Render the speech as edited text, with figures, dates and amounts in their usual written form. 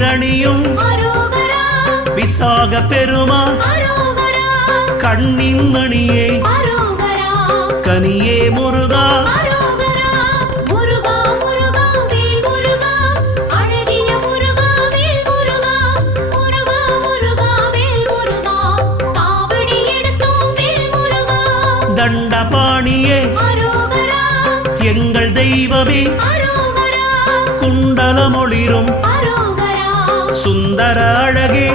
நீரணியும் விசாக பெருமான் கண்ணின் மணியே கனியே முருகா தண்டபாணியே எங்கள் தெய்வமே குண்டலமொளிரும் சுந்தர அழகே